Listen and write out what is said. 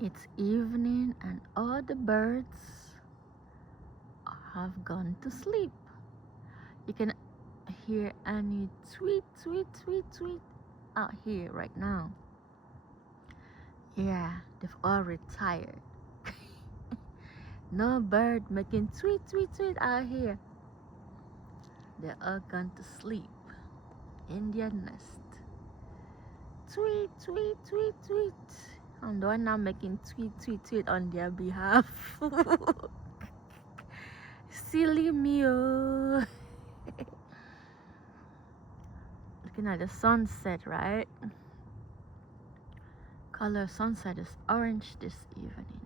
It's evening and all the birds have gone to sleep. You can hear any tweet, tweet, tweet, tweet out here right now. Yeah, they've all retired. No bird making tweet, tweet, tweet out here. They're all gone to sleep in their nest. Tweet, tweet, tweet, tweet. And they're now making tweet, tweet, tweet on their behalf. Silly me, oh. Looking at the sunset, right? Color sunset is orange this evening.